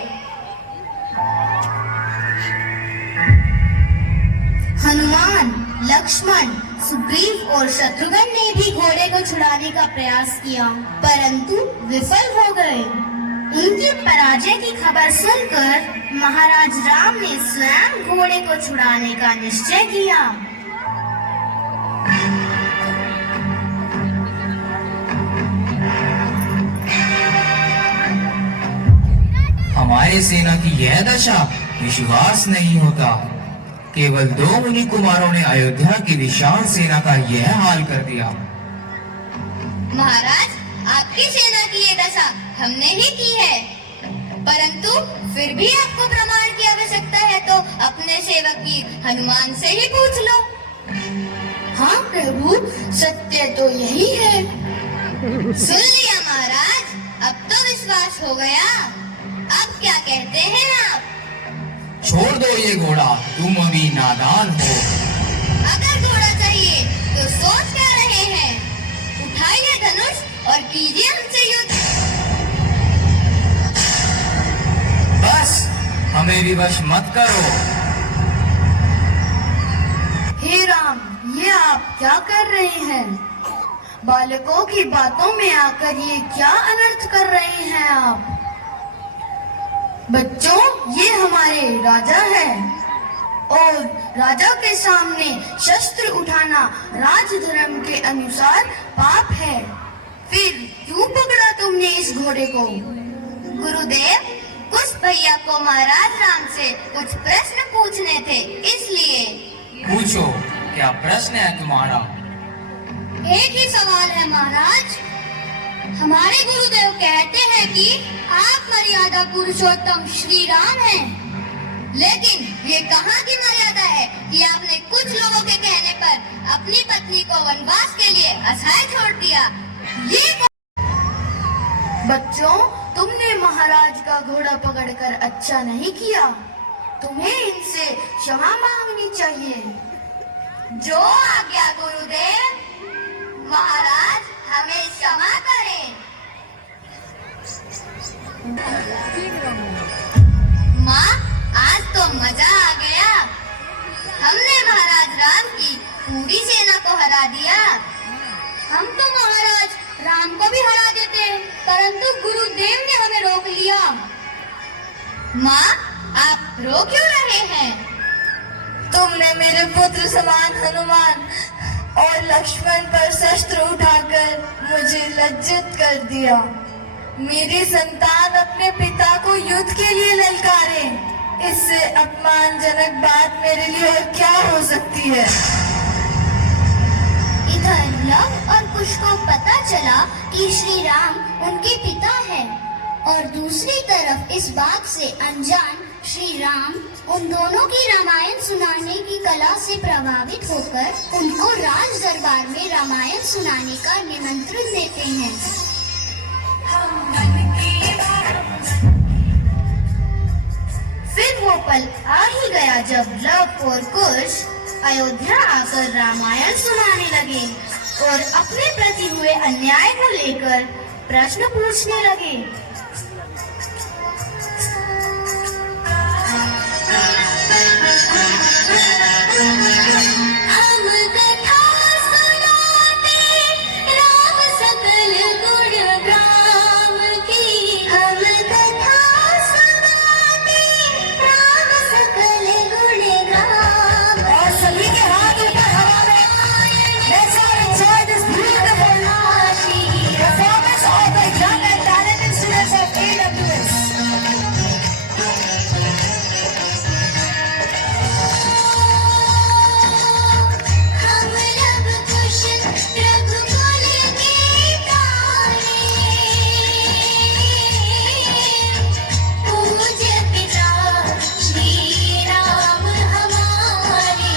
हनुमान, लक्ष्मण, सुग्रीव और शत्रुघ्न ने भी घोड़े को छुड़ाने का प्रयास किया, परंतु विफल हो गए। उनकी पराजय की खबर सुनकर महाराज राम ने स्वयं घोड़े को छुड़ाने का निश्चय किया। हमारे सेना की यह दशा विश्वास नहीं होता। केवल 2 मुनि कुमारों ने अयोध्या की विशाल सेना का यह हाल कर दिया। महाराज, आपकी सेना की ये दशा हमने ही की है, परंतु फिर भी आपको प्रमाण की आवश्यकता है तो अपने सेवक वीर हनुमान से ही पूछ लो। हाँ प्रभु, सत्य तो यही है। सुन लिया महाराज, अब तो विश्वास हो गया। अब क्या कहते हैं आप? छोड़ दो ये घोड़ा, तुम अभी नादान हो। अगर घोड़ा चाहिए तो सोच क्या रहे हैं? उठाइए धनुष और कीजिए हमसे युद्ध। बस, हमें विवश मत करो। हे राम, ये आप क्या कर रहे हैं? बालकों की बातों में आकर ये क्या अनर्थ कर रहे हैं आप? बच्चों, ये हमारे राजा हैं और राजा के सामने शस्त्र उठाना राजधर्म के अनुसार पाप है। फिर क्यों पकड़ा तुमने इस घोड़े को? गुरुदेव, कुछ भैया को महाराज राम से कुछ प्रश्न पूछने थे, इसलिए। पूछो, क्या प्रश्न है तुम्हारा? एक ही सवाल है महाराज। हमारे गुरुदेव कहते हैं कि आप मर्यादा पुरुषोत्तम श्री राम हैं, लेकिन ये कहाँ की मर्यादा है कि आपने कुछ लोगों के कहने पर अपनी पत्नी को वनवास के लिए असहाय छोड़ दिया? ये बच्चों, तुमने महाराज का घोड़ा पकड़कर अच्छा नहीं किया। तुम्हें इनसे क्षमा मांगनी चाहिए। जो आज्ञा गुरुदेव। महाराज, हमें क्षमा करें। माँ, आज तो मजा आ गया। हमने महाराज राम की पूरी सेना को हरा दिया। हम तो महाराज राम को भी हरा देते, परंतु गुरुदेव ने हमें रोक लिया। माँ, आप रो क्यों रहे हैं? तुमने मेरे पुत्र समान हनुमान और लक्ष्मण पर शस्त्र उठाकर मुझे लज्जित कर दिया। मेरी संतान अपने पिता को युद्ध के लिए ललकारे, इससे अपमानजनक बात मेरे लिए और क्या हो सकती है? इधर लव और कुश को पता चला कि श्री राम उनके पिता हैं, और दूसरी तरफ इस बात से अनजान श्री राम उन दोनों की रामायण सुनाने की कला से प्रभावित होकर उनको राज दरबार में रामायण सुनाने का निमंत्रण देते हैं। फिर वो पल आ ही गया जब लव और कुश अयोध्या आकर रामायण सुनाने लगे और अपने प्रति हुए अन्याय को लेकर प्रश्न पूछने लगे। हम कथा सुनाते राम सकल गुण राम की, हम कथा सुनाते राम सकल गुण राम। और सभी के हाथ ऊपर हवा में। Let's all enjoy this beautiful performance of the young and talented students of AWS. हम लव कुश रघुकुल के तारे, पूज्य पिता श्री राम हमारे।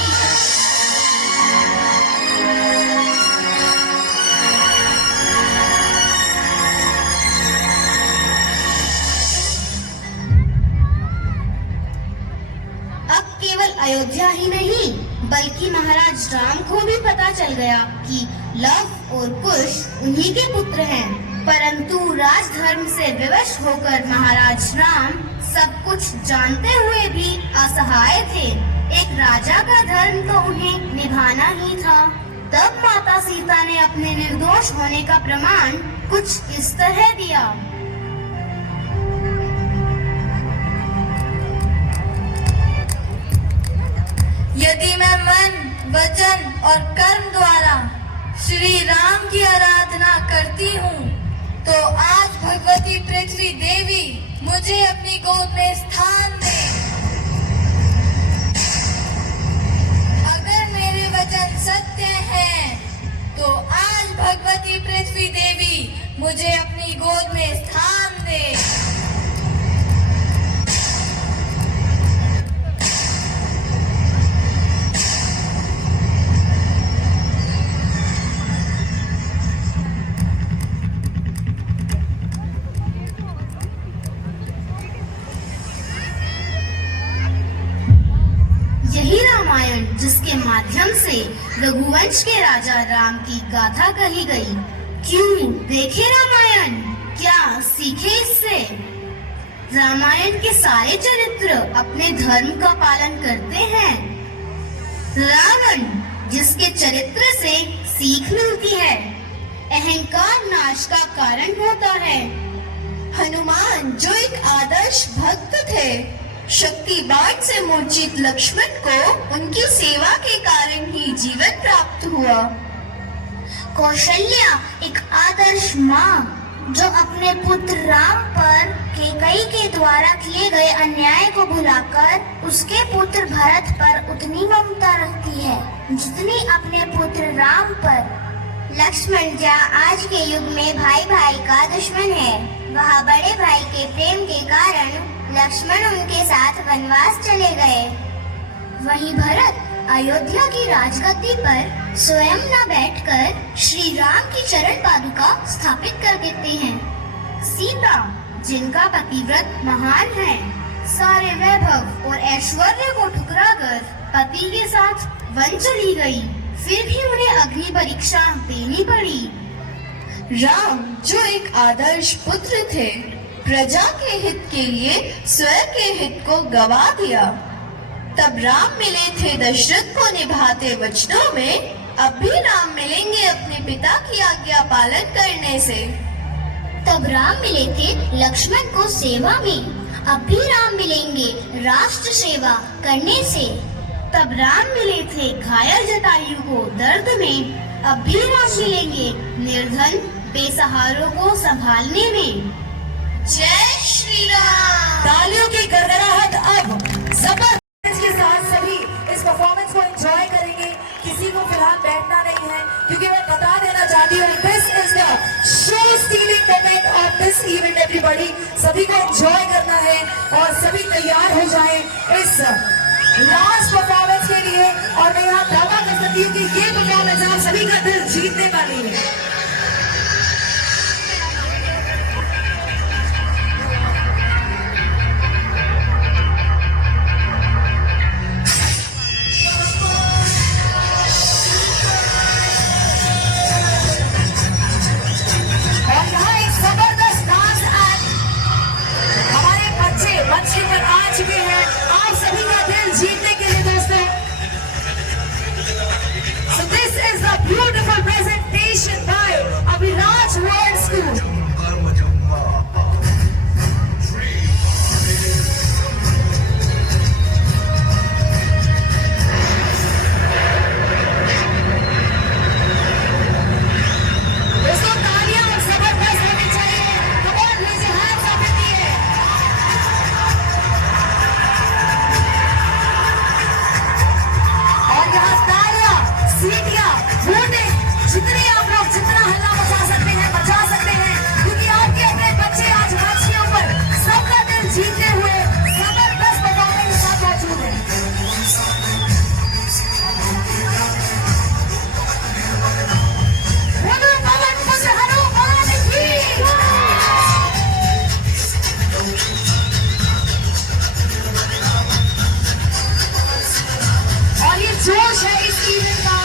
अब केवल अयोध्या ही नहीं बल्कि महाराज राम को भी पता चल गया कि लव और कुश उन्हीं के पुत्र हैं। परंतु राजधर्म से विवश होकर महाराज राम सब कुछ जानते हुए भी असहाय थे। एक राजा का धर्म तो उन्हें निभाना ही था। तब माता सीता ने अपने निर्दोष होने का प्रमाण कुछ इस तरह दिया। यदि मैं मन, वचन और कर्म द्वारा श्री राम की आराधना करती हूँ, तो आज भगवती पृथ्वी देवी मुझे अपनी गोद में स्थान दे। अगर मेरे वचन सत्य हैं, तो आज भगवती पृथ्वी देवी मुझे अपनी गोद में स्थान दे। यही रामायण जिसके माध्यम से रघुवंश के राजा राम की गाथा कही गई। क्यों देखे रामायण, क्या सीखे इससे? रामायण के सारे चरित्र अपने धर्म का पालन करते हैं। रावण जिसके चरित्र से सीख मिलती है, अहंकार नाश का कारण होता है। हनुमान जो एक आदर्श भक्त थे, शक्ति बाण से मूर्छित लक्ष्मण को उनकी सेवा के कारण ही जीवन प्राप्त हुआ। कौशल्या एक आदर्श माँ जो अपने पुत्र राम पर कैकेयी के द्वारा किए गए अन्याय को भुलाकर उसके पुत्र भरत पर उतनी ममता रखती है जितनी अपने पुत्र राम पर। लक्ष्मण जहाँ आज के युग में भाई भाई का दुश्मन है, वहाँ बड़े भाई के प्रेम के कारण लक्ष्मण उनके साथ वनवास चले गए। वहीं भरत अयोध्या की राजगद्दी पर स्वयं न बैठकर श्री राम की चरण पादुका स्थापित कर देते हैं। सीता जिनका पतिव्रत महान है, सारे वैभव और ऐश्वर्य को ठुकराकर पति के साथ वन चली गई, फिर भी उन्हें अग्नि परीक्षा देनी पड़ी। राम जो एक आदर्श पुत्र थे, प्रजा के हित के लिए स्वयं के हित को गवा दिया। तब राम मिले थे दशरथ को निभाते वचनों में, अब भी राम मिलेंगे अपने पिता की आज्ञा पालन करने से। तब राम मिले थे लक्ष्मण को सेवा में, अब भी राम मिलेंगे राष्ट्र सेवा करने से। तब राम मिले थे घायल जटायु को दर्द में, अब भी राम मिलेंगे निर्धन बेसहारों को संभालने में। जय श्री राम। तालियों की गड़गड़ाहट अब जबरदस्त के साथ सभी इस परफॉर्मेंस को एंजॉय करेंगे। किसी को फिलहाल बैठना नहीं है, क्योंकि मैं बता देना चाहती हूँ this is the show stealing moment of this event everybody, सभी को एंजॉय करना है और सभी तैयार हो जाएं इस लास्ट परफॉर्मेंस के लिए। और मैं यहाँ दावा कर सकती हूँ कि ये परफॉर्मेंस आप सभी का दिल जीतने वाली है। Beautiful presentation by Abhiraj World School. दोस्तों तालियां और जबरदस्त होनी चाहिए। Come on, raise your hands up in the air. और यहाँ तालियां, सीटियां, जितने आप लोग जितना हल्ला मचा सकते हैं बचा सकते हैं, क्योंकि आपके अपने बच्चे आज मंचियों पर सबका दिल जीतते हुए जबरदस्त परफॉर्मेंस के साथ मौजूद हैं। बोलो पवन पुत्र हनुमान की। और ये जोश है इस इवेंट का।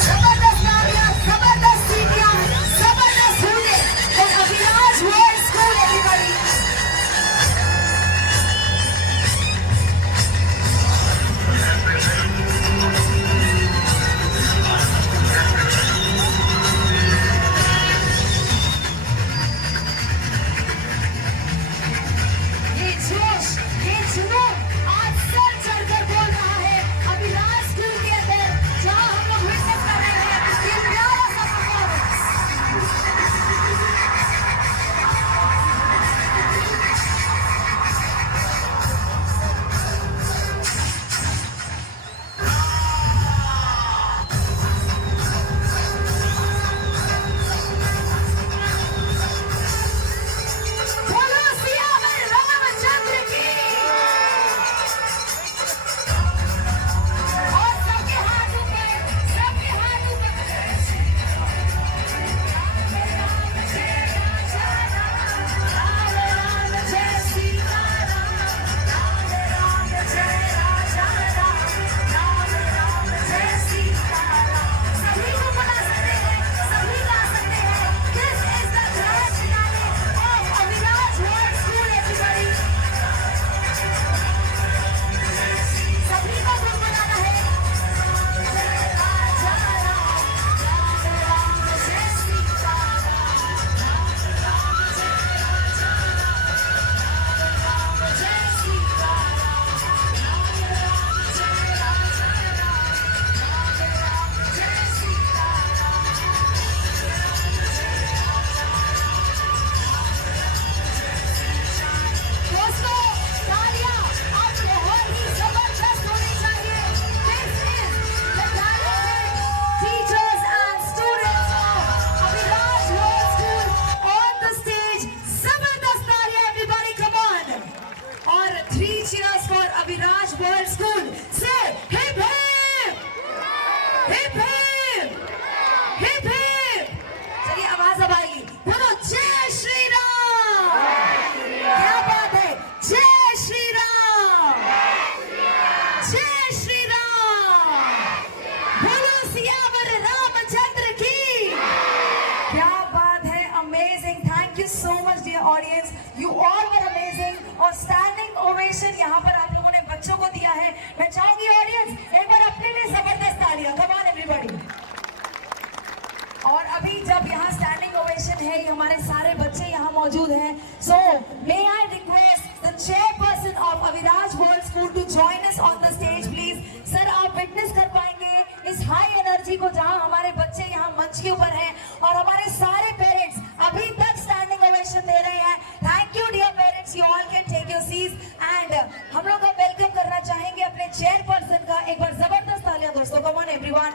जबरदस्त तालियां, जबरदस्त सीटियां, जबरदस्त झूले और अभिलाष वर्ल्ड स्कूल एवरीबॉडी। ये जोश, ये जुनून आज सर चढ़कर बोल रहा है अभिलाष स्कूल के अंदर, जहां हम लोग विजिट कर रहे हैं ये प्यारा सा परफॉर्मेंस। बोलो सियावर रामचंद्र की। और सबके हाथ ऊपर, सबके हाथ ऊपर। राम जय सीता राम, राम जय राजा राम, राम जय सीता राम। सभी को बना सकते हैं, सभी गा सकते हैं। This is the grand finale of Abhiraj World School everybody. सभी को गुनगुनाना है। जय राजा राम, राम जय सीता राम, राम जय राजा राम, राम जय सीता राम, राम जय राजा राम, राम जय सीता राम। दोस्तों तालियां अब बहुत ही जबरदस्त होनी चाहिए। This is the talented teachers and students of Abhiraj World School on the stage. जबरदस्त तालियां everybody, come on. और 3 cheers for Abhiraj World School. Say hip hip, hip hip, hip hip. चलिए आवाज अब आएगी। बोलो जय श्री राम। क्या बात है, जय श्री राम, जय श्री राम। बोलो सियावर रामचंद्र की। क्या बात है, amazing. Thank you so much dear audience, you all were amazing. और स्टैंडिंग ओवेशन यहाँ पर आप लोगों ने बच्चों को दिया है। मैं चाहूंगी ऑडियंस एक बार अपने लिए जबरदस्त तालियां। Come on everybody. और अभी जब यहाँ स्टैंडिंग ओवेशन है, ये हमारे सारे बच्चे यहाँ मौजूद हैं। So may I request the chairperson of Abhiraj world school to join us on the stage please. Sir आप विटनेस कर पाएंगे इस हाई एनर्जी को, जहाँ हमारे बच्चे यहाँ मंच के ऊपर हैं और हमारे सारे पेरेंट्स अभी तक स्टैंडिंग ओवेशन दे रहे हैं। Thank you dear parents. everyone.